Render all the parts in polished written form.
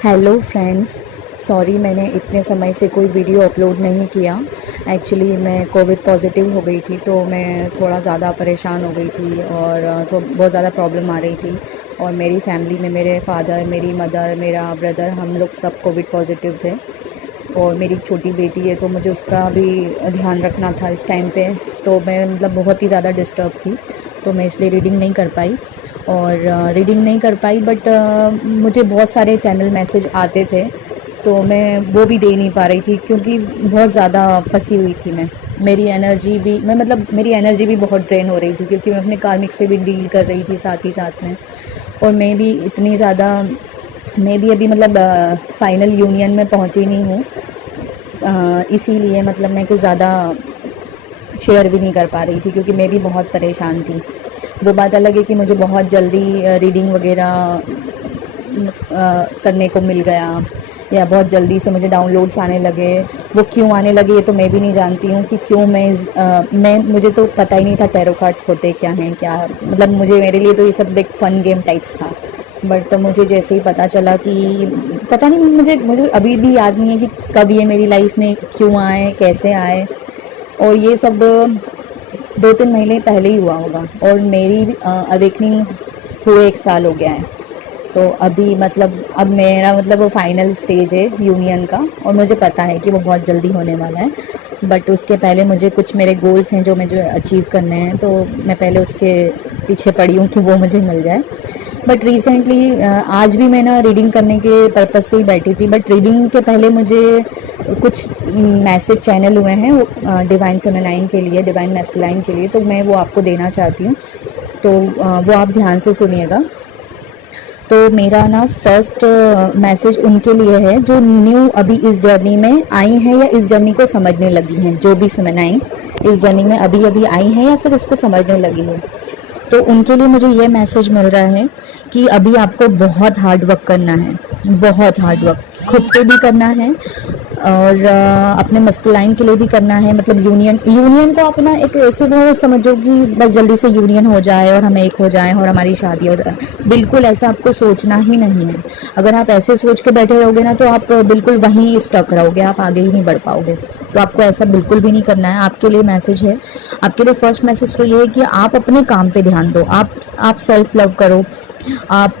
Hello friends, sorry मैंने इतने समय से कोई वीडियो अपलोड नहीं किया। एक्चुअली मैं कोविड पॉजिटिव हो गई थी, तो मैं थोड़ा ज़्यादा परेशान हो गई थी और तो बहुत ज़्यादा प्रॉब्लम आ रही थी। और मेरी फैमिली में मेरे फादर, मेरी मदर, मेरा ब्रदर, हम लोग सब कोविड पॉजिटिव थे। और मेरी छोटी बेटी है, तो मुझे उसका भी ध्यान रखना था इस टाइम पे। तो मैं मतलब बहुत ही ज़्यादा डिस्टर्ब थी, तो मैं इसलिए रीडिंग नहीं कर पाई। और रीडिंग नहीं कर पाई, बट मुझे बहुत सारे चैनल मैसेज आते थे, तो मैं वो भी दे नहीं पा रही थी क्योंकि बहुत ज़्यादा फंसी हुई थी मैं। मेरी एनर्जी भी बहुत ड्रेन हो रही थी क्योंकि मैं अपने कार्मिक से भी डील कर रही थी साथ ही साथ में। और मैं भी अभी मतलब फाइनल यूनियन में पहुंची नहीं हूँ। इसीलिए मतलब मैं कुछ ज़्यादा शेयर भी नहीं कर पा रही थी क्योंकि मैं भी बहुत परेशान थी। वो बात अलग है कि मुझे बहुत जल्दी रीडिंग वगैरह करने को मिल गया, या बहुत जल्दी से मुझे डाउनलोड्स आने लगे। वो क्यों आने लगे ये तो मैं भी नहीं जानती हूँ कि क्यों। मुझे तो पता ही नहीं था टैरो कार्ड्स होते क्या हैं, क्या मतलब मेरे लिए तो ये सब एक फ़न गेम टाइप्स था। बट मुझे जैसे ही पता चला कि पता नहीं, मुझे अभी भी याद नहीं है कि कब ये मेरी लाइफ में क्यों आए, कैसे आए। और ये सब 2-3 महीने पहले ही हुआ होगा, और मेरी अवेकनिंग हुए 1 साल हो गया है। तो अभी मतलब अब मेरा मतलब वो फाइनल स्टेज है यूनियन का, और मुझे पता है कि वो बहुत जल्दी होने वाला है। बट उसके पहले मुझे कुछ मेरे गोल्स हैं जो मुझे अचीव करने हैं, तो मैं पहले उसके पीछे पड़ी हूँ कि वो मुझे मिल जाए। बट रिसेंटली आज भी मैं ना रीडिंग करने के पर्पज़ से ही बैठी थी। बट रीडिंग के पहले मुझे कुछ मैसेज चैनल हुए हैं वो डिवाइन फेमिनाइन के लिए, डिवाइन मैस्कुलाइन के लिए, तो मैं वो आपको देना चाहती हूँ। तो वो आप ध्यान से सुनिएगा। तो मेरा ना फर्स्ट मैसेज उनके लिए है जो न्यू अभी इस जर्नी में आई हैं या इस जर्नी को समझने लगी हैं। जो भी फेमिनाइन इस जर्नी में अभी अभी आई हैं या फिर उसको समझने लगी हैं, तो उनके लिए मुझे ये मैसेज मिल रहा है कि अभी आपको बहुत हार्ड वर्क करना है, बहुत हार्ड वर्क खुद पे भी करना है और अपने मस्कुलाइन के लिए भी करना है। मतलब यूनियन को अपना एक ऐसे वो समझो कि बस जल्दी से यूनियन हो जाए और हम एक हो जाएं और हमारी शादी हो जाए। बिल्कुल ऐसा आपको सोचना ही नहीं है। अगर आप ऐसे सोच के बैठे रहोगे ना, तो आप बिल्कुल वहीं स्टक रहोगे, आप आगे ही नहीं बढ़ पाओगे। तो आपको ऐसा बिल्कुल भी नहीं करना है। आपके लिए मैसेज है, आपके लिए फर्स्ट मैसेज तो ये है कि आप अपने काम पे ध्यान दो। आप सेल्फ लव करो, आप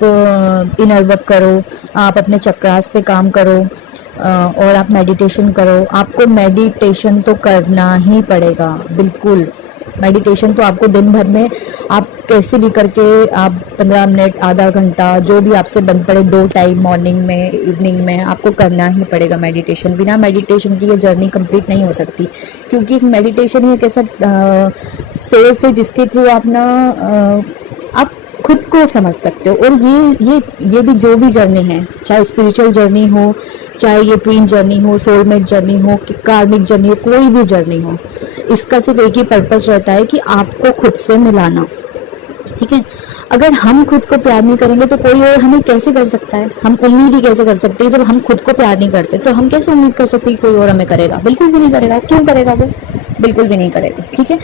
इनर वर्क करो, आप अपने चक्रास पे काम करो, और आप मेडिटेशन करो। आपको मेडिटेशन तो करना ही पड़ेगा, बिल्कुल। मेडिटेशन तो आपको दिन भर में आप कैसे भी करके आप 15 मिनट, आधा घंटा, जो भी आपसे बन पड़े, 2 टाइम मॉर्निंग में, इवनिंग में आपको करना ही पड़ेगा मेडिटेशन। बिना मेडिटेशन की ये जर्नी कंप्लीट नहीं हो सकती, क्योंकि एक मेडिटेशन ही एक ऐसा सोर्स है जिसके थ्रू आप ना आप खुद को समझ सकते हो। और ये भी जो भी जर्नी है, चाहे स्पिरिचुअल जर्नी हो, चाहे ये ट्विन जर्नी हो, सोलमेट जर्नी हो, कार्मिक जर्नी हो, कोई भी जर्नी हो, इसका सिर्फ एक ही पर्पस रहता है कि आपको खुद से मिलाना। ठीक है। अगर हम खुद को प्यार नहीं करेंगे तो कोई और हमें कैसे कर सकता है। हम उम्मीद ही कैसे कर सकते हैं जब हम खुद को प्यार नहीं करते, तो हम कैसे उम्मीद कर सकते हैं कि कोई और हमें करेगा। बिल्कुल भी नहीं करेगा। क्यों करेगा वो? बिल्कुल भी नहीं करेगा। ठीक है।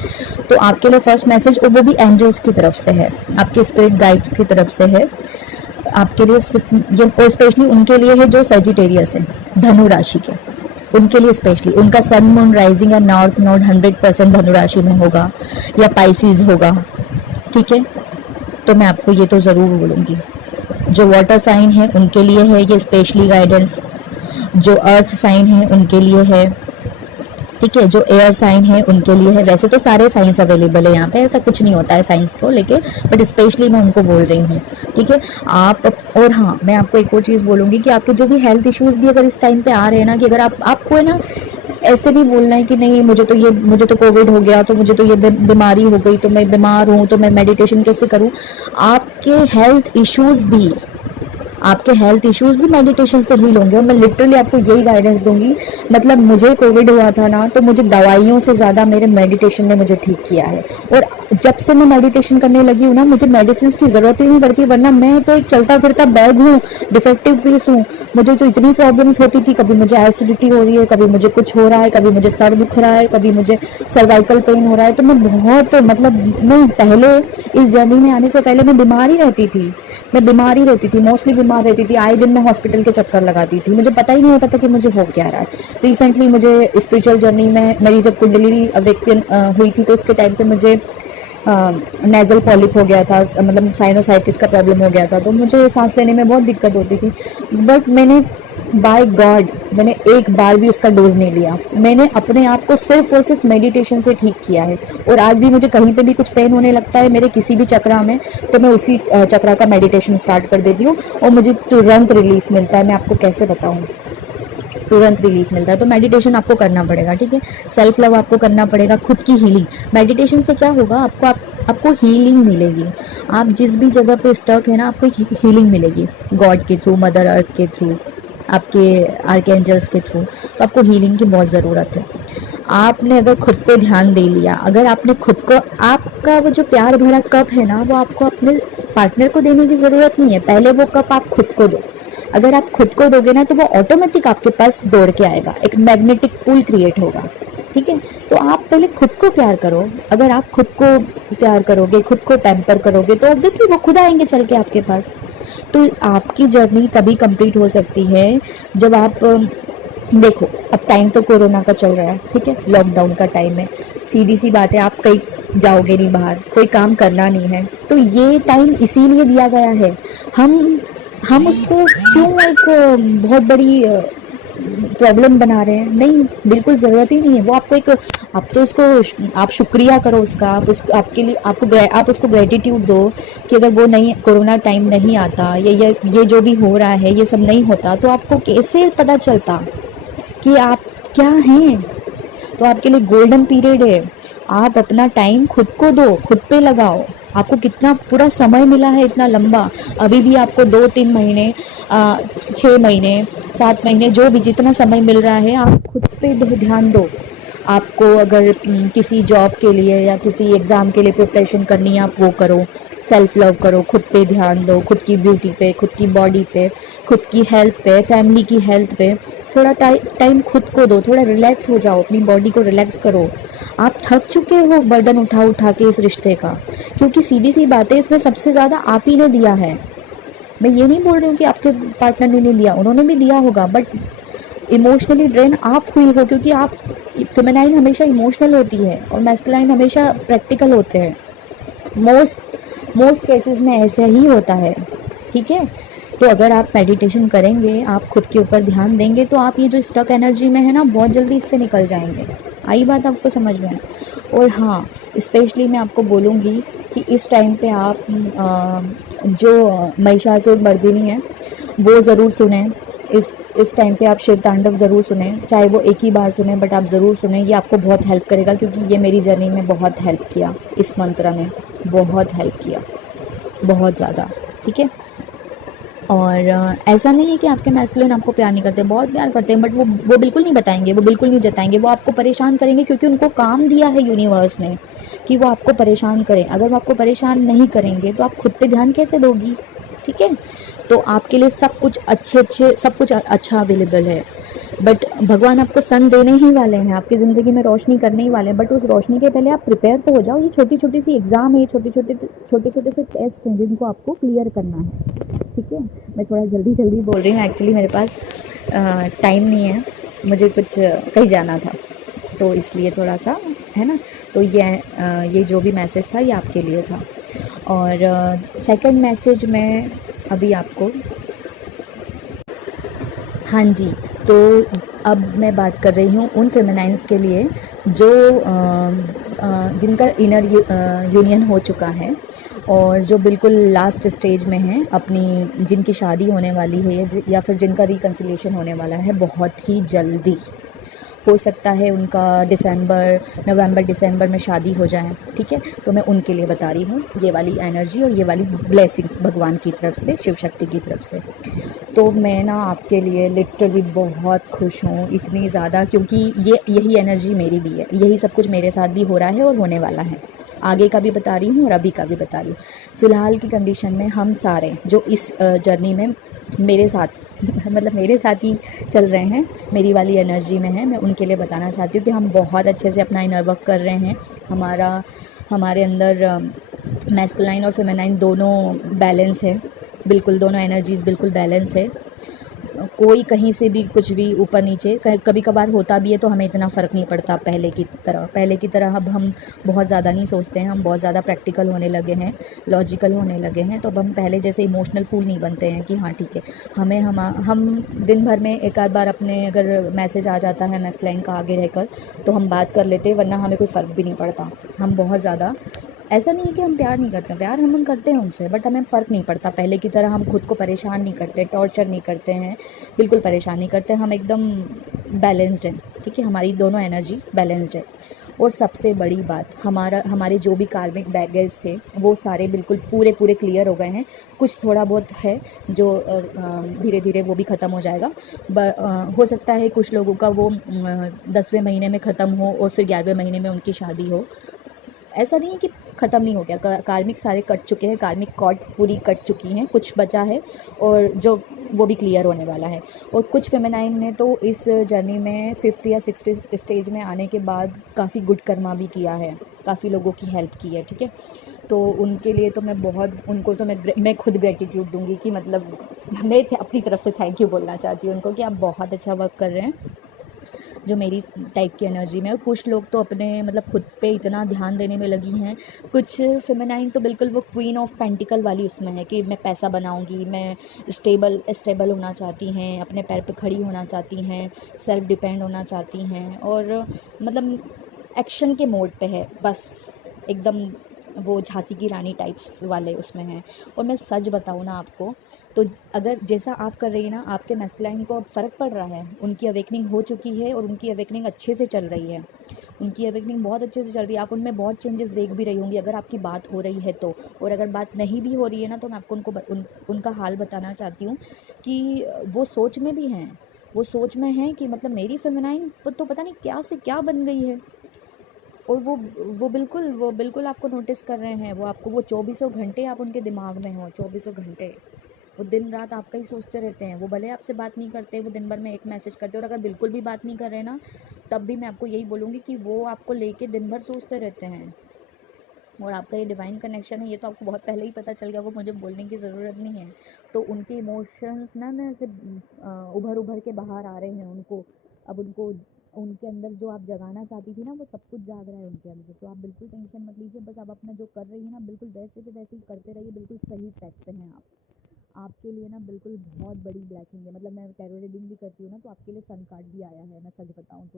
तो आपके लिए फर्स्ट मैसेज, और वो भी एंजल्स की तरफ से है, आपके स्पिरिट गाइड्स की तरफ से है आपके लिए। सिर्फ ये, और स्पेशली उनके लिए है जो सेजिटेरियस है, धनु राशि के, उनके लिए स्पेशली। उनका सन मून राइजिंग या नॉर्थ नोड 100% धनु राशि में होगा या पाइसिस होगा। ठीक है। तो मैं आपको ये तो ज़रूर बोलूँगी। जो वाटर साइन है उनके लिए है ये स्पेशली गाइडेंस, जो अर्थ साइन है उनके लिए है। ठीक है। जो एयर साइन है उनके लिए है। वैसे तो सारे साइंस अवेलेबल है यहाँ पे, ऐसा कुछ नहीं होता है साइंस को लेके, बट स्पेशली मैं उनको बोल रही हूँ। ठीक है। आप, और हाँ, मैं आपको एक और चीज़ बोलूँगी कि आपके जो भी हेल्थ इश्यूज़ भी अगर इस टाइम पे आ रहे हैं ना, कि अगर आपको है ना, ऐसे नहीं बोलना है कि नहीं मुझे तो कोविड हो गया, तो मुझे तो ये बीमारी हो गई, तो मैं बीमार हूँ, तो मैं मेडिटेशन कैसे करूँ। आपके हेल्थ इश्यूज भी मेडिटेशन से हील होंगे। और मैं लिटरली आपको यही गाइडेंस दूंगी। मतलब मुझे कोविड हुआ था ना, तो मुझे दवाइयों से ज़्यादा मेरे मेडिटेशन ने मुझे ठीक किया है। और जब से मैं मेडिटेशन करने लगी हूँ ना, मुझे मेडिसिन की ज़रूरत ही नहीं पड़ती, वरना मैं तो एक चलता फिरता बैग हूँ, डिफेक्टिव पीस हूँ। मुझे तो इतनी प्रॉब्लम्स होती थी, कभी मुझे एसिडिटी हो रही है, कभी मुझे कुछ हो रहा है, कभी मुझे सर दुख रहा है, कभी मुझे सर्वाइकल पेन हो रहा है। तो मैं बहुत मतलब मैं पहले इस जर्नी में आने से पहले मैं बीमार ही रहती थी। मैं बीमार ही रहती थी, मोस्टली बीमार रहती थी, आए दिन मैं हॉस्पिटल के चक्कर लगाती थी, मुझे पता ही नहीं होता था कि मुझे हो क्या रहा है। रिसेंटली मुझे स्पिरिचुअल जर्नी में मेरी जब कुंडली अवेकन हुई थी, तो उसके टाइम पे मुझे नेज़ल पॉलिप हो गया था, मतलब साइनोसाइटिस का प्रॉब्लम हो गया था, तो मुझे सांस लेने में बहुत दिक्कत होती थी। बट मैंने बाय गॉड मैंने एक बार भी उसका डोज नहीं लिया। मैंने अपने आप को सिर्फ और सिर्फ मेडिटेशन से ठीक किया है। और आज भी मुझे कहीं पे भी कुछ पेन होने लगता है मेरे किसी भी चक्रा में, तो मैं उसी चक्रा का मेडिटेशन स्टार्ट कर देती हूँ और मुझे तुरंत रिलीफ मिलता है। मैं आपको कैसे बताऊँ, तुरंत रिलीफ मिलता है। तो मेडिटेशन आपको करना पड़ेगा, ठीक है। सेल्फ लव आपको करना पड़ेगा, खुद की हीलिंग। मेडिटेशन से क्या होगा, आपको हीलिंग मिलेगी। आप जिस भी जगह पे स्टक है ना, आपको हीलिंग मिलेगी, गॉड के थ्रू, मदर अर्थ के थ्रू, आपके आर्कएंजल्स के थ्रू। तो आपको हीलिंग की बहुत ज़रूरत है। आपने अगर खुद पे ध्यान दे लिया, अगर आपने खुद को, आपका वो जो प्यार भरा कप है ना, वो आपको अपने पार्टनर को देने की ज़रूरत नहीं है। पहले वो कप आप खुद को दो। अगर आप खुद को दोगे ना, तो वो ऑटोमेटिक आपके पास दौड़ के आएगा, एक मैग्नेटिक पुल क्रिएट होगा, ठीक है। तो आप पहले खुद को प्यार करो। अगर आप खुद को प्यार करोगे, खुद को पैम्पर करोगे, तो ऑब्वियसली वो खुद आएंगे चल के आपके पास। तो आपकी जर्नी तभी कंप्लीट हो सकती है जब आप देखो, अब टाइम तो कोरोना का चल रहा है, ठीक है, लॉकडाउन का टाइम है। सीधी सी बात है, आप कहीं जाओगे नहीं बाहर, कोई काम करना नहीं है, तो ये टाइम इसीलिए दिया गया है। हम उसको क्यों एक बहुत बड़ी प्रॉब्लम बना रहे हैं? नहीं, बिल्कुल ज़रूरत ही नहीं है। वो आपको एक, आप तो उसको, आप शुक्रिया करो उसका, आप उस आपके लिए आप उसको ग्रेटिट्यूड दो कि अगर वो नहीं, कोरोना टाइम नहीं आता, ये जो भी हो रहा है, ये सब नहीं होता, तो आपको कैसे पता चलता कि आप क्या हैं। तो आपके लिए गोल्डन पीरियड है। आप अपना टाइम खुद को दो, खुद पे लगाओ। आपको कितना पूरा समय मिला है, इतना लंबा। अभी भी आपको 2-3 महीने, 6 महीने, 7 महीने, जो भी जितना समय मिल रहा है, आप खुद पे ध्यान दो। आपको अगर किसी जॉब के लिए या किसी एग्ज़ाम के लिए प्रिपरेशन करनी है, आप वो करो। सेल्फ लव करो, खुद पे ध्यान दो, खुद की ब्यूटी पे, खुद की बॉडी पे, खुद की हेल्थ पे, फैमिली की हेल्थ पे। थोड़ा टाइम खुद को दो, थोड़ा रिलैक्स हो जाओ, अपनी बॉडी को रिलैक्स करो। आप थक चुके हो बर्डन उठा उठा के इस रिश्ते का, क्योंकि सीधी सी बात है, इसमें सबसे ज़्यादा आप ही ने दिया है। मैं ये नहीं बोल रही हूँ कि आपके पार्टनर ने नहीं दिया, उन्होंने भी दिया होगा, बट इमोशनली ड्रेन आप हुई हो, क्योंकि आप, फेमिनाइन हमेशा इमोशनल होती है और मैस्कुलाइन हमेशा प्रैक्टिकल होते हैं। मोस्ट केसेस में ऐसे ही होता है, ठीक है। तो अगर आप मेडिटेशन करेंगे, आप खुद के ऊपर ध्यान देंगे, तो आप ये जो स्टक एनर्जी में है ना, बहुत जल्दी इससे निकल जाएंगे। आई बात आपको समझ में? और हाँ, स्पेशली मैं आपको बोलूँगी कि इस टाइम पे आप जो महिषासुरमर्दिनी है वो ज़रूर सुने। इस टाइम पे आप शिव तांडव ज़रूर सुने, चाहे वो एक ही बार सुने, बट आप ज़रूर सुने। ये आपको बहुत हेल्प करेगा, क्योंकि ये मेरी जर्नी में बहुत हेल्प किया। इस मंत्र ने बहुत हेल्प किया, बहुत ज़्यादा, ठीक है। और ऐसा नहीं है कि आपके मैस्कुलिन आपको प्यार नहीं करते, बहुत प्यार करते हैं, बट वो बिल्कुल नहीं बताएंगे, वो बिल्कुल नहीं जताएंगे। वो आपको परेशान करेंगे, क्योंकि उनको काम दिया है यूनिवर्स ने कि वो आपको परेशान करें। अगर वो आपको परेशान नहीं करेंगे, तो आप खुद पे ध्यान कैसे दोगी, ठीक है। तो आपके लिए सब कुछ सब कुछ अच्छा अवेलेबल है। बट भगवान आपको सन देने ही वाले हैं, आपकी ज़िंदगी में रोशनी करने ही वाले हैं, बट उस रोशनी के पहले आप प्रिपेयर तो हो जाओ। ये छोटी छोटी सी एग्ज़ाम है, छोटे छोटे से टेस्ट हैं जिनको आपको क्लियर करना है, ठीक है। मैं थोड़ा जल्दी बोल रही हूँ, एक्चुअली मेरे पास टाइम नहीं है, मुझे कुछ कहीं जाना था, तो इसलिए थोड़ा सा है ना। तो ये जो भी मैसेज था, ये आपके लिए था। और सेकंड मैसेज में अभी आपको, हाँ जी, तो अब मैं बात कर रही हूँ उन फेमिनाइन्स के लिए जो जिनका इनर यूनियन हो चुका है और जो बिल्कुल लास्ट स्टेज में हैं अपनी, जिनकी शादी होने वाली है या फिर जिनका रिकन्सिलिएशन होने वाला है बहुत ही जल्दी। हो सकता है उनका नवंबर दिसंबर में शादी हो जाए, ठीक है। तो मैं उनके लिए बता रही हूँ ये वाली एनर्जी और ये वाली ब्लेसिंग्स भगवान की तरफ से, शिव शक्ति की तरफ से। तो मैं ना आपके लिए लिटरली बहुत खुश हूँ, इतनी ज़्यादा, क्योंकि यही एनर्जी मेरी भी है, यही सब कुछ मेरे साथ भी हो रहा है और होने वाला है। आगे का भी बता रही हूँ और अभी का भी बता रही हूँ। फ़िलहाल की कंडीशन में हम सारे जो इस जर्नी में मेरे साथ मतलब मेरे साथ ही चल रहे हैं, मेरी वाली एनर्जी में हैं, मैं उनके लिए बताना चाहती हूँ कि हम बहुत अच्छे से अपना इनर वर्क कर रहे हैं। हमारे अंदर मैस्कुलाइन और फेमिनाइन दोनों बैलेंस है, बिल्कुल दोनों एनर्जीज़ बिल्कुल बैलेंस है। कोई कहीं से भी कुछ भी ऊपर नीचे कभी कभार होता भी है तो हमें इतना फ़र्क नहीं पड़ता पहले की तरह अब हम बहुत ज़्यादा नहीं सोचते हैं, हम बहुत ज़्यादा प्रैक्टिकल होने लगे हैं, लॉजिकल होने लगे हैं। तो अब हम पहले जैसे इमोशनल फूल नहीं बनते हैं कि हाँ ठीक है, हम दिन भर में एक आध बार अपने अगर मैसेज आ जाता है मैस्कुलाइन का आगे रहकर तो हम बात कर लेते हैं, वरना हमें कोई फ़र्क भी नहीं पड़ता। हम बहुत ज़्यादा, ऐसा नहीं है कि हम प्यार नहीं करते, प्यार हम करते हैं उनसे, बट हमें फ़र्क नहीं पड़ता। पहले की तरह हम खुद को परेशान नहीं करते, टॉर्चर नहीं करते हैं, बिल्कुल परेशान नहीं करते। हम एकदम बैलेंस्ड हैं, ठीक है, हमारी दोनों एनर्जी बैलेंस्ड है। और सबसे बड़ी बात, हमारे जो भी कार्मिक बैगेज थे वो सारे बिल्कुल पूरे क्लियर हो गए हैं। कुछ थोड़ा बहुत है जो धीरे धीरे वो भी ख़त्म हो जाएगा। हो सकता है कुछ लोगों का वो 10वें महीने में ख़त्म हो और फिर 11वें महीने में उनकी शादी हो। ऐसा नहीं है कि ख़त्म नहीं हो गया, कार्मिक सारे कट चुके हैं, कार्मिक कॉर्ड पूरी कट चुकी हैं, कुछ बचा है और जो वो भी क्लियर होने वाला है। और कुछ फेमिनाइन ने तो इस जर्नी में 5th या 6th स्टेज में आने के बाद काफ़ी गुड कर्मा भी किया है, काफ़ी लोगों की हेल्प की है, ठीक है। तो उनके लिए तो उनको तो मैं खुद ग्रेटिट्यूड दूंगी कि मतलब मैं अपनी तरफ से थैंक यू बोलना चाहती हूँ उनको कि आप बहुत अच्छा वर्क कर रहे हैं जो मेरी टाइप की एनर्जी में। और कुछ लोग तो अपने मतलब खुद पे इतना ध्यान देने में लगी हैं। कुछ फेमिनाइन तो बिल्कुल वो क्वीन ऑफ पेंटिकल वाली उसमें है कि मैं पैसा बनाऊंगी, मैं स्टेबल होना चाहती हैं, अपने पैर पे खड़ी होना चाहती हैं, सेल्फ डिपेंड होना चाहती हैं और मतलब एक्शन के मोड पे है बस, एकदम वो झांसी की रानी टाइप्स वाले उसमें हैं। और मैं सच बताऊँ ना आपको, तो अगर जैसा आप कर रही है ना, आपके मैस्कुलाइन को अब फ़र्क पड़ रहा है, उनकी अवेकनिंग हो चुकी है और उनकी अवेकनिंग अच्छे से चल रही है, उनकी अवेकनिंग बहुत अच्छे से चल रही है। आप उनमें बहुत चेंजेस देख भी रही होंगी अगर आपकी बात हो रही है तो। और अगर बात नहीं भी हो रही है ना तो मैं आपको उनका हाल बताना चाहती हूँ कि वो सोच में भी हैं, वो सोच में हैं कि मतलब मेरी फेमिनाइन तो पता नहीं क्या से क्या बन गई है। और वो बिल्कुल आपको नोटिस कर रहे हैं, वो आपको वो 24 घंटे आप उनके दिमाग में हो, 24 घंटे वो दिन रात आपका ही सोचते रहते हैं। वो भले आपसे बात नहीं करते, वो दिन भर में एक मैसेज करते, और अगर बिल्कुल भी बात नहीं कर रहे ना तब भी मैं आपको यही बोलूँगी कि वो आपको लेके दिन भर सोचते रहते हैं। और आपका ये डिवाइन कनेक्शन है, ये तो आपको बहुत पहले ही पता चल गया, वो मुझे बोलने की ज़रूरत नहीं है। तो उनके इमोशंस ना ऐसे उभर के बाहर आ रहे हैं उनको। अब उनको उनके अंदर जो आप जगाना चाहती थी ना वो सब कुछ जाग रहा है उनके अंदर। तो आप बिल्कुल टेंशन मत लीजिए, बस आप अपना जो कर रही है ना बिल्कुल वैसे के वैसे ही करते रहिए, बिल्कुल सही ट्रैक पे हैं आप। आपके लिए ना बिल्कुल बहुत बड़ी ब्लेसिंग है। मतलब मैं टैरो रीडिंग भी करती हूँ ना, तो आपके लिए सन कार्ड भी आया है, मैं सच बताऊँ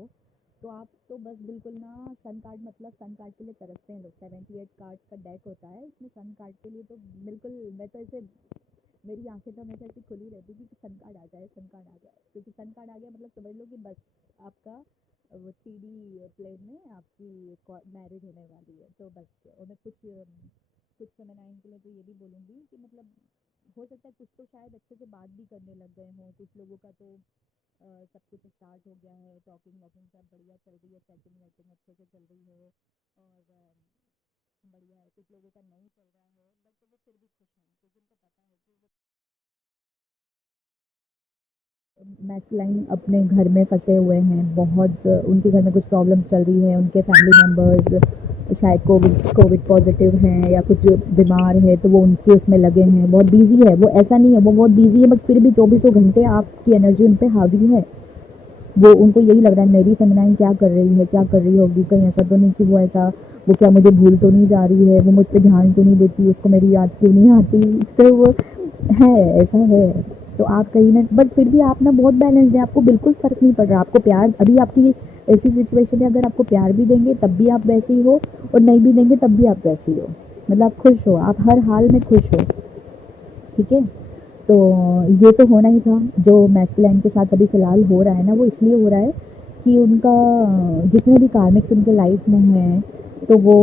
तो आप तो बस बिल्कुल ना सन कार्ड, मतलब सन कार्ड के लिए तरसते हैं लोग। 78 कार्ड्स का डेक होता है, इसमें सन कार्ड के लिए तो बिल्कुल मैं तो ऐसे, मेरी आंखें तो हमेशा ऐसी खुली रहती थी कि सन कार्ड आ जाए, सन कार्ड आ जाए। क्योंकि सन कार्ड आ गया मतलब समझ लो कि बस आपका वो 3D प्लेन में आपकी मैरिज होने वाली है। तो बस। और मैं कुछ फेमिनाइन के लिए तो ये भी बोलूँगी कि मतलब हो सकता है कुछ तो शायद अच्छे से बात भी करने लग गए हों, कुछ लोगों का तो सब कुछ स्टार्ट हो गया है, टॉकिंग वॉकिंग सब बढ़िया चल रही है, चैटिंग वैटिंग अच्छे से चल रही है और बढ़िया है। कुछ लोगों का नहीं चल रहा है बट वो फिर भी खुश हैं क्योंकि उनको पता है कि वो मैस्कुलाइन अपने घर में फंसे हुए हैं बहुत। उनके घर में कुछ प्रॉब्लम्स चल रही है, उनके फैमिली मेम्बर्स शायद कोविड पॉजिटिव हैं या कुछ बीमार है, तो वो उनके उसमें लगे हैं, बहुत बिजी है। वो ऐसा नहीं है, वो बहुत बिजी है बट फिर भी 24 घंटे आपकी एनर्जी उन पर हावी है। वो उनको यही लग रहा है मेरी फेमिनाइन क्या कर रही है, क्या कर रही होगी, कहीं ऐसा तो नहीं कि वो क्या मुझे भूल तो नहीं जा रही है, वो मुझ पर ध्यान तो नहीं देती, उसको मेरी याद क्यों नहीं आती। तो वो है, ऐसा है। तो आप कहीं ना, बट फिर भी आप ना बहुत बैलेंस्ड है, आपको बिल्कुल फ़र्क नहीं पड़ रहा। आपको प्यार अभी आपकी ऐसी सिचुएशन है, अगर आपको प्यार भी देंगे तब भी आप वैसे ही हो और नहीं भी देंगे तब भी आप वैसे ही हो। मतलब आप खुश हो, आप हर हाल में खुश हो, ठीक है। तो ये तो होना ही था। जो मैस्कुलाइन के साथ अभी फ़िलहाल हो रहा है ना, वो इसलिए हो रहा है कि उनका जितने भी कार्मिक्स उनके लाइफ में हैं तो वो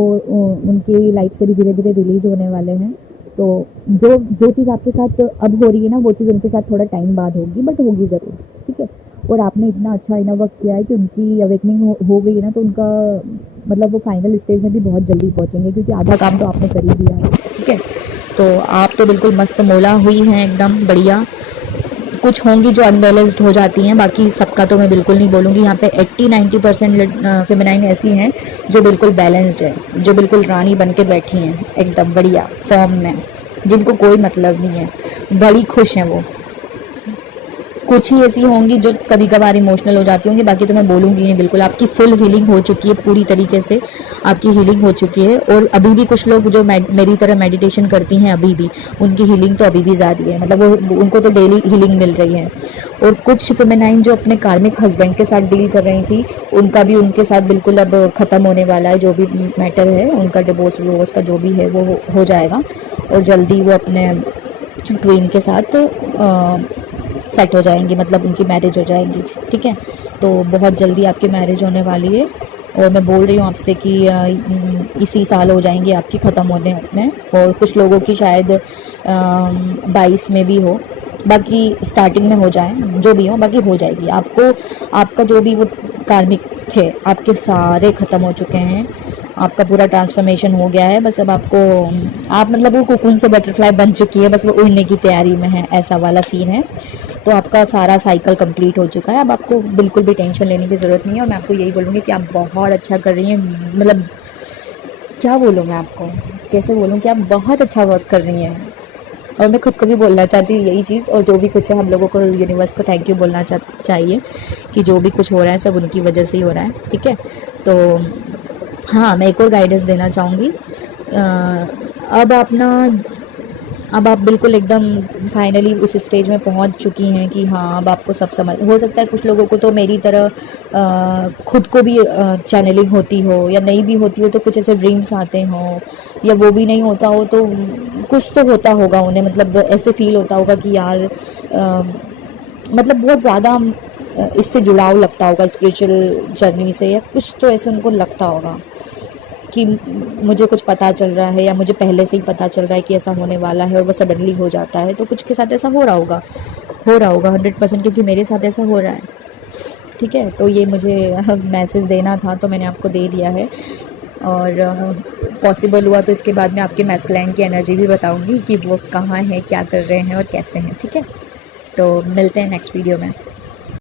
उनकी लाइफ से भी धीरे धीरे रिलीज़ होने वाले हैं। तो जो जो चीज़ आपके साथ अब हो रही है ना वो चीज़ उनके साथ थोड़ा टाइम बाद होगी, बट होगी ज़रूर, ठीक है। और आपने इतना अच्छा इनर वर्क किया है कि उनकी अवेकनिंग हो गई है ना, तो उनका मतलब वो फाइनल स्टेज में भी बहुत जल्दी पहुंचेंगे, क्योंकि आधा काम तो आपने कर ही दिया है। ठीक है, तो आप तो बिल्कुल मस्त मोला हुई हैं, एकदम बढ़िया। कुछ होंगी जो अनबैलेंस्ड हो जाती हैं, बाकी सबका तो मैं बिल्कुल नहीं बोलूँगी। यहाँ पे 80-90% फेमिनाइन ऐसी हैं जो बिल्कुल बैलेंस्ड है, जो बिल्कुल रानी बन के बैठी हैं एकदम बढ़िया फॉर्म में, जिनको कोई मतलब नहीं है, बड़ी खुश हैं वो। कुछ ही ऐसी होंगी जो कभी कभार इमोशनल हो जाती होंगी, बाकी तो मैं बोलूँगी नहीं बिल्कुल। आपकी फुल हीलिंग हो चुकी है, पूरी तरीके से आपकी हीलिंग हो चुकी है। और अभी भी कुछ लोग जो मेरी तरह मेडिटेशन करती हैं, अभी भी उनकी हीलिंग तो अभी भी जारी है, मतलब वो उनको तो डेली हीलिंग मिल रही है। और कुछ फेमिनाइन जो अपने कार्मिक हस्बैंड के साथ डील कर रही थी, उनका भी उनके साथ बिल्कुल अब ख़त्म होने वाला है। जो भी मैटर है उनका, डिवोर्स का जो भी है वो हो जाएगा, और जल्दी वो अपने ट्विन के साथ सेट हो जाएंगी, मतलब उनकी मैरिज हो जाएगी। ठीक है, तो बहुत जल्दी आपकी मैरिज होने वाली है, और मैं बोल रही हूँ आपसे कि इसी साल हो जाएंगी आपकी ख़त्म होने में, और कुछ लोगों की शायद 22 में भी हो, बाकी स्टार्टिंग में हो जाए, जो भी हो बाकी हो जाएगी। आपको आपका जो भी वो कार्मिक थे आपके सारे ख़त्म हो चुके हैं, आपका पूरा ट्रांसफॉर्मेशन हो गया है। बस अब आपको, आप मतलब वो कोकून से बटरफ्लाई बन चुकी है, बस वो उड़ने की तैयारी में है, ऐसा वाला सीन है। तो आपका सारा साइकिल कंप्लीट हो चुका है, अब आपको बिल्कुल भी टेंशन लेने की ज़रूरत नहीं है। और मैं आपको यही बोलूँगी कि आप बहुत अच्छा कर रही हैं, मतलब क्या बोलूँ मैं आपको, कैसे बोलूँ कि आप बहुत अच्छा वर्क कर रही हैं। और मैं खुद को भी बोलना चाहती हूँ यही चीज़, और जो भी कुछ है हम लोगों को यूनिवर्स को थैंक यू बोलना चाहिए कि जो भी कुछ हो रहा है सब उनकी वजह से ही हो रहा है। ठीक है, तो हाँ, मैं एक और गाइडेंस देना चाहूँगी। अब आप बिल्कुल एकदम फाइनली उस स्टेज में पहुंच चुकी हैं कि हाँ, अब आपको सब समझ, हो सकता है कुछ लोगों को तो मेरी तरह खुद को भी चैनलिंग होती हो, या नहीं भी होती हो तो कुछ ऐसे ड्रीम्स आते हों, या वो भी नहीं होता हो तो कुछ तो होता होगा उन्हें, मतलब ऐसे फील होता होगा कि यार मतलब बहुत ज़्यादा इससे जुड़ाव लगता होगा स्पिरिचुअल जर्नी से, या कुछ तो ऐसे उनको लगता होगा कि मुझे कुछ पता चल रहा है, या मुझे पहले से ही पता चल रहा है कि ऐसा होने वाला है, और वो सडनली हो जाता है। तो कुछ के साथ ऐसा हो रहा होगा 100%, क्योंकि मेरे साथ ऐसा हो रहा है। ठीक है, तो ये मुझे मैसेज देना था, तो मैंने आपको दे दिया है। और पॉसिबल हुआ तो इसके बाद मैं आपके मैस्कुलाइन की एनर्जी भी बताऊंगी कि वो कहाँ है, क्या कर रहे हैं और कैसे हैं। ठीक है, तो मिलते हैं नेक्स्ट वीडियो में।